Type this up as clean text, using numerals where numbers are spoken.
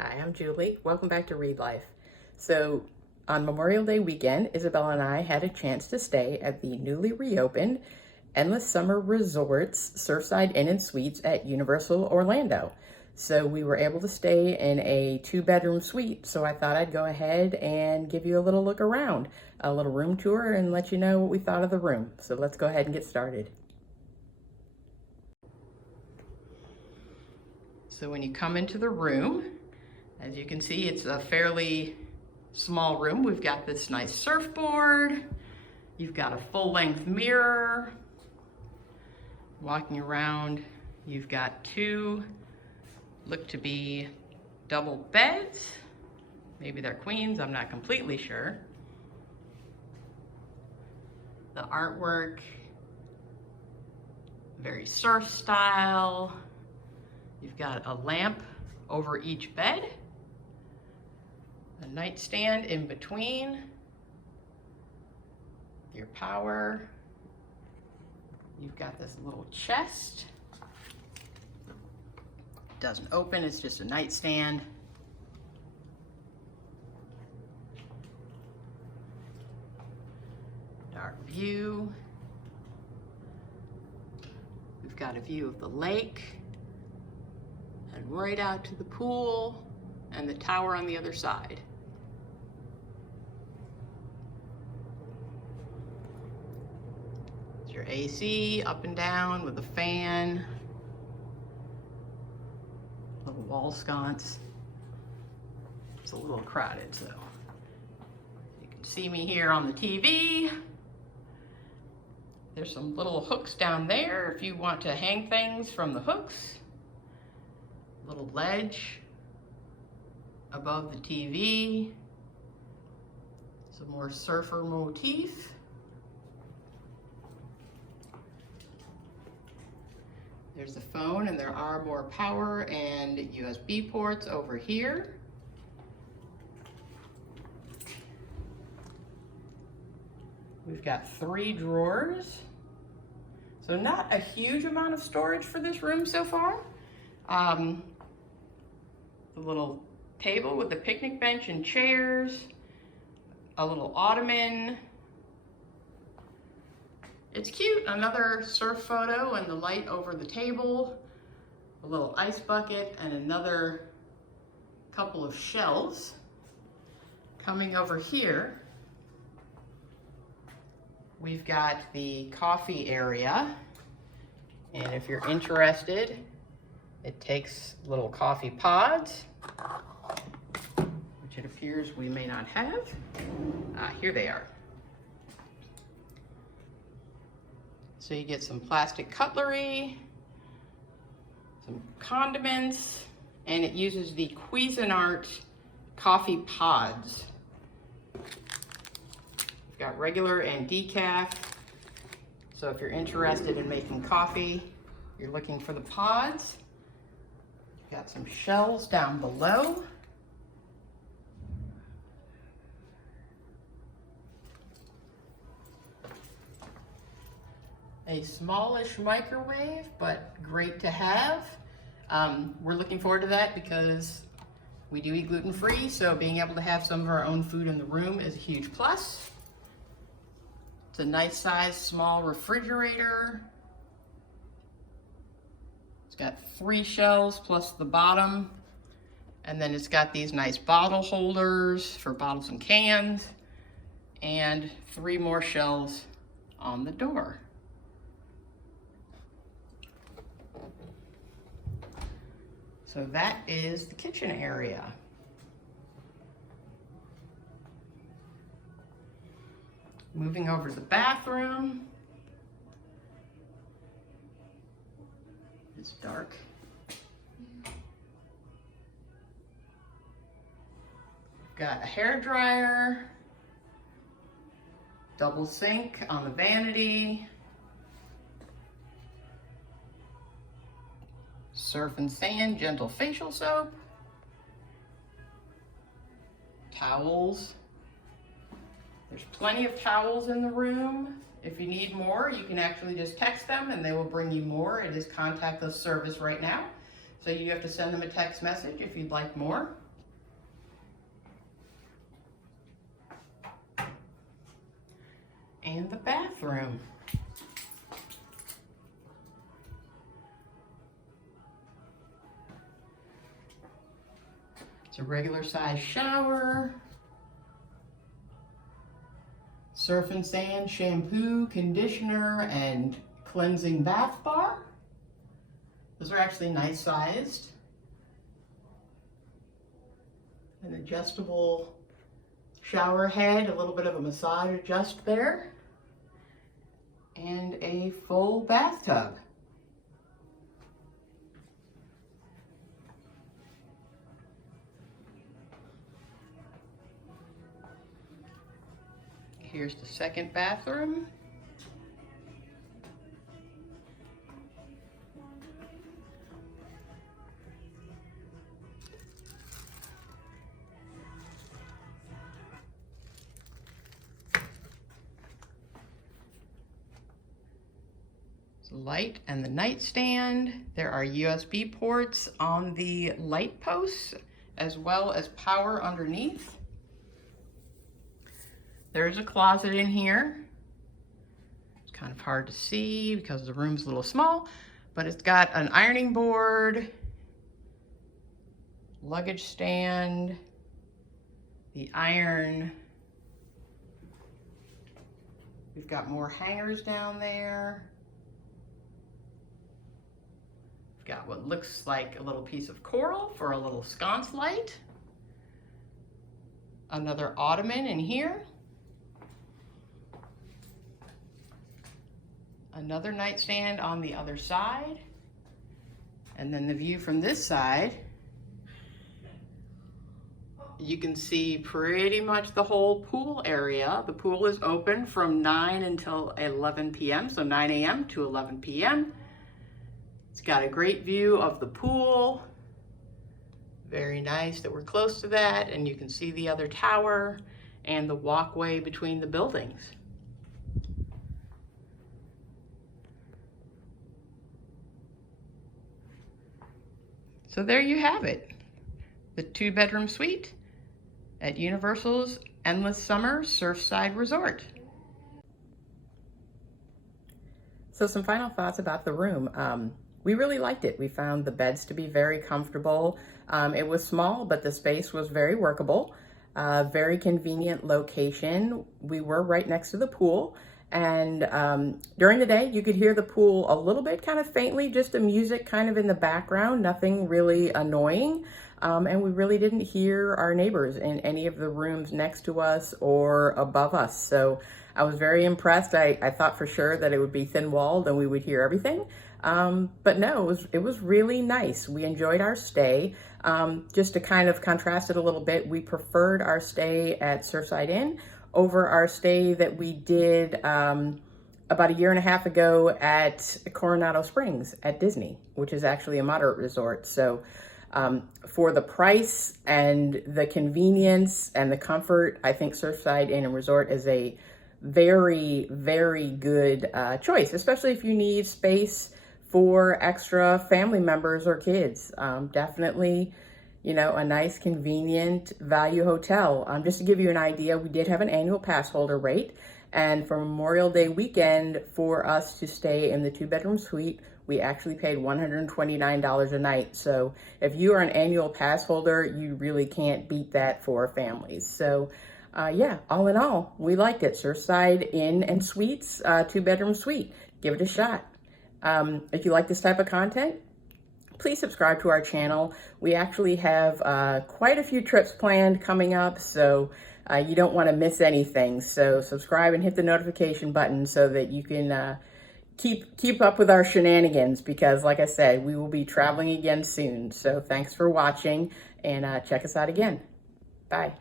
Hi, I'm Julie. Welcome back to Read Life. So, on Memorial Day weekend, Isabella and I had a chance to stay at the newly reopened Endless Summer Resorts Surfside Inn and Suites at Universal Orlando. So, we were able to stay in a 2-bedroom suite. So, I thought I'd go ahead and give you a little look around, a little room tour, and let you know what we thought of the room. So, let's go ahead and get started. So, when you come into the room, as you can see, it's a fairly small room. We've got this nice surfboard. You've got a full-length mirror. Walking around, you've got 2 look to be double beds. Maybe they're queens, I'm not completely sure. The artwork, very surf style. You've got a lamp over each bed. A nightstand in between, your power. You've got this little chest. Doesn't open, it's just a nightstand. Dark view. We've got a view of the lake and right out to the pool and the tower on the other side. Your AC up and down with a fan, little wall sconce. It's a little crowded, so you can see me here on the TV. There's some little hooks down there if you want to hang things from the hooks. Little ledge above the TV. Some more surfer motif. There's the phone, and there are more power and USB ports over here. We've got 3 drawers. So not a huge amount of storage for this room so far. The little table with the picnic bench and chairs, a little ottoman. It's cute, another surf photo and the light over the table, a little ice bucket, and another couple of shelves. Coming over here, we've got the coffee area, and if you're interested, it takes little coffee pods, which it appears we may not have. Here they are. So you get some plastic cutlery, some condiments, and it uses the Cuisinart coffee pods. We've got regular and decaf. So if you're interested in making coffee, you're looking for the pods. We've got some shelves down below. A smallish microwave, but great to have. We're looking forward to that because we do eat gluten-free, so being able to have some of our own food in the room is a huge plus. It's a nice size, small refrigerator. It's got 3 shelves plus the bottom, and then it's got these nice bottle holders for bottles and cans, and 3 more shelves on the door. So that is the kitchen area. Moving over to the bathroom. It's dark. Got a hair dryer, double sink on the vanity, Surf and Sand Gentle Facial Soap, towels. There's plenty of towels in the room. If you need more, you can actually just text them and they will bring you more. It is contactless service right now. So you have to send them a text message if you'd like more. And the bathroom. It's a regular size shower. Surf and sand, shampoo, conditioner, and cleansing bath bar. Those are actually nice sized. An adjustable shower head, a little bit of a massage adjust there, and a full bathtub. Here's the second bathroom. The light and the nightstand. There are USB ports on the light posts as well as power underneath. There's a closet in here. It's kind of hard to see because the room's a little small, but it's got an ironing board, luggage stand, the iron. We've got more hangers down there. We've got what looks like a little piece of coral for a little sconce light. Another ottoman in here. Another nightstand on the other side. And then the view from this side, you can see pretty much the whole pool area. The pool is open from 9 until 11 p.m., so 9 a.m. to 11 p.m. It's got a great view of the pool. Very nice that we're close to that, and you can see the other tower and the walkway between the buildings. So there you have it, the 2-bedroom suite at Universal's Endless Summer Surfside Resort. So some final thoughts about the room. We really liked it. We found the beds to be very comfortable. It was small, but the space was very workable. Very convenient location. We were right next to the pool. And during the day, you could hear the pool a little bit kind of faintly, just the music kind of in the background, nothing really annoying. And we really didn't hear our neighbors in any of the rooms next to us or above us. So I was very impressed. I thought for sure that it would be thin-walled and we would hear everything. But no, it was really nice. We enjoyed our stay. Just to kind of contrast it a little bit, we preferred our stay at Surfside Inn over our stay that we did about a year and a half ago at Coronado Springs at Disney, which is actually a moderate resort. So for the price and the convenience and the comfort, I think Surfside Inn and Resort is a very, very good choice, especially if you need space for extra family members or kids. Definitely, you know, a nice, convenient value hotel. Just to give you an idea, we did have an annual pass holder rate, and for Memorial Day weekend, for us to stay in the 2-bedroom suite, we actually paid $129 a night. So if you are an annual pass holder, you really can't beat that for families. So yeah, all in all, we liked it. Surfside Inn and Suites, 2-bedroom suite. Give it a shot. If you like this type of content, please subscribe to our channel. We actually have quite a few trips planned coming up, so you don't want to miss anything. So subscribe and hit the notification button so that you can keep up with our shenanigans, because like I said, we will be traveling again soon. So thanks for watching, and check us out again. Bye.